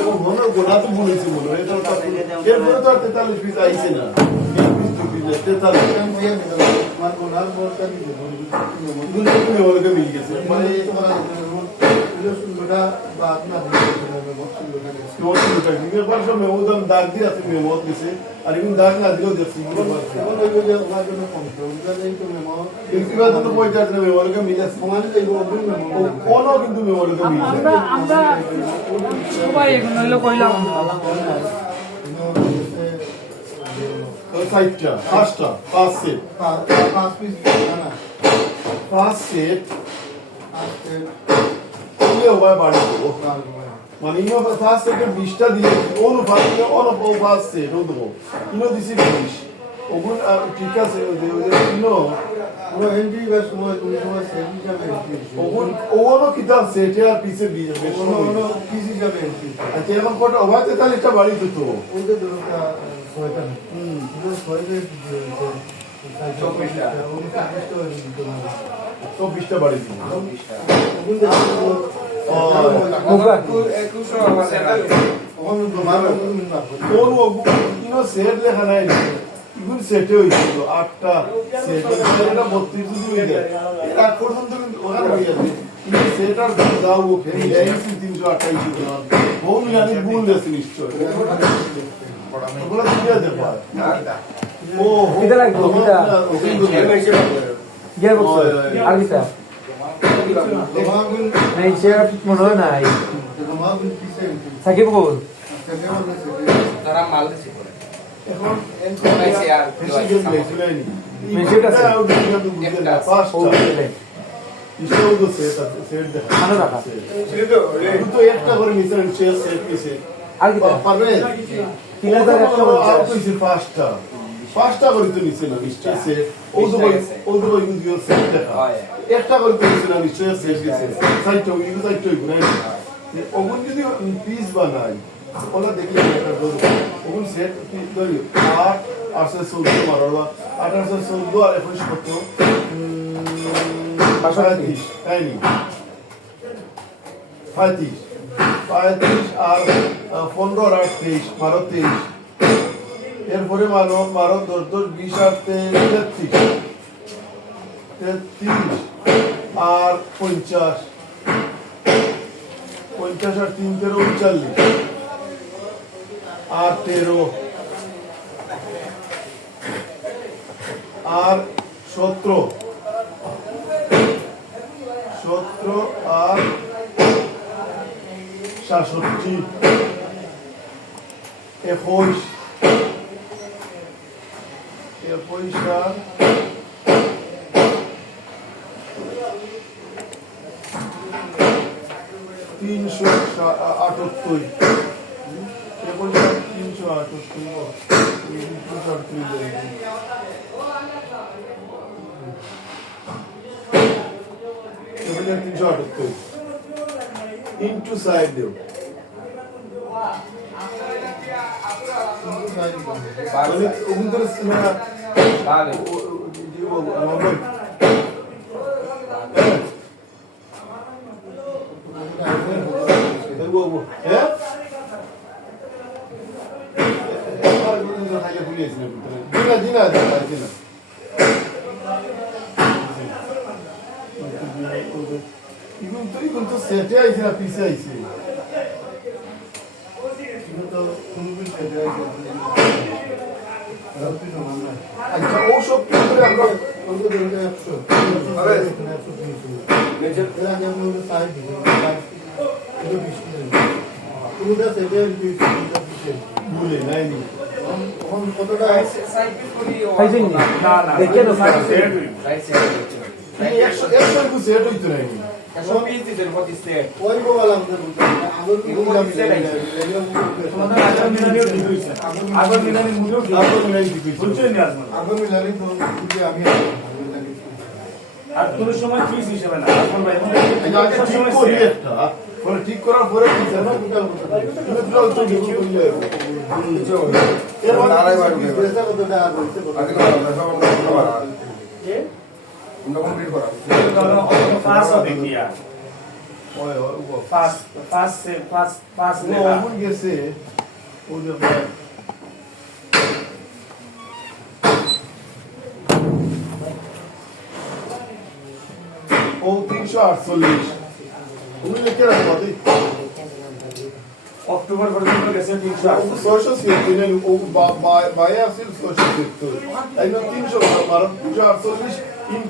এখন মনে গোলা তো বলেছি মনে হয় এটা এরপরে তো আর 43 পিস আইছে না 43 আমার গোলার বলটা দিতে বলে মিল গেছে মানে তোমার সুন্দরটা বা আপনার দাগ দিয়ে আছে মেমত গেছে আর এখন দাগ না দিলেও দেখছি মেমোরিকে মিলে কোনো কিন্তু মেমোরিকে মিলে আমরা সবাই এগুলো হইলো কইলাম সাইডটা পাঁচটা পাঁচ সেট পাঁচ সেট ওভাবে বাড়ি দেবো মানে ইনো ফার্স্ট সেটের 20টা দিলে ওর first one of first set ও দেবো ইনো দিছি 20 ওগুন ঠিক আছে ইনো পুরো এন্ট্রি বা সময় তুমি সময় সেট হিসাবে ওগুন ওনো কিতাব সেটে আর পিছে দিয়ে যাবে ওনো পিস হিসাবে এন্ট্রি আচ্ছা এখন কত ওভাবে 43টা বাড়ি দিত ওই যে দুটোটা ছয়টা পুরো ছয়টা 24টা বাড়ি দিত ওগুন দেখো ইনো সেট লেখা নাই ইগুন সেটে হয়েছিল 8টা সেট এটা 32 যদি হয়ে যায় এর আগ পর্যন্ত কিন্তু ওখানে হয়ে যাবে কিন্তু সেট আর দাও ওকে এই 328 ও মিলানি ভুল দিয়েছে নিশ্চয় ওগুলো দিয়ে দেব ও কিটা লাগবে কিটা গিয়ার বক্স আর কিটা নাই শেয়ার মনে হয় নাই সাকিব বল তারা মাল দিছে এখন পাইছে আর মেশিনটা ফার্স্ট ইসেও তো সেট আছে সেট দেখা খানা রাখা তো একটা করে নিচে শেয়ার সেট পিছে আর কিটা পারবে 3000 একটা আর কইছে পাঁচটা করে তো নিচে না নিশ্চয় সেট ও তো কিন্তু সেট দেখা একটা করে তো নিচে না নিশ্চয় সেট গেছে সাইটো ইউ সাইটো ঘুরাই ওগুন যদি পিস বানাই ওলা দেখলে এটা ধরো ওগুন সেট কি ধরি 8 814 মারবা 814 আর 21 কত 35 তাইনি 35 আর 15 আর 23 মারো 23 এরপরে মারো 10 10 20 আর 33 আর 50 আর 3 13 39 আর 13 আর 17 আর 67 21 আর 378 into side দেও মানে ওগুন করে না ভালো জীবন আমার হ্যাঁ দিনা ইগুন তো সেটে আইছে না পিছে আইছে আচ্ছা ও সব কি করে আমরা ভুলে নাইনি কতটা খাইছেন না না দেখে তো সাইড সাইড 100 সেট হইতো নাইনি সব পিস দিছে প্রতিষ্ঠা ওই বলা আমাদের আগর মিলানি মুজো বুঝছেন না আগর মিলানি তো আমি আর কোন সময় পিস হিসেবে না এখন ভাই ঠিক করি একটা পরে ঠিক করার পরে কি জানো টোটাল তো দেখি করলে এর নারাই বাড়ি পয়সা কতটা আর বলতে আগে করা কমপ্লিট করা পাঁচ দেখিয়া ওই ওই ও ফার্স্ট ও অমন গেছে ও যে ও 348 উনি লিখে রাখো দিই অক্টোবর পর্যন্ত গেছে 300 social security O by Aseel social security তাই না 300 মারো 348 into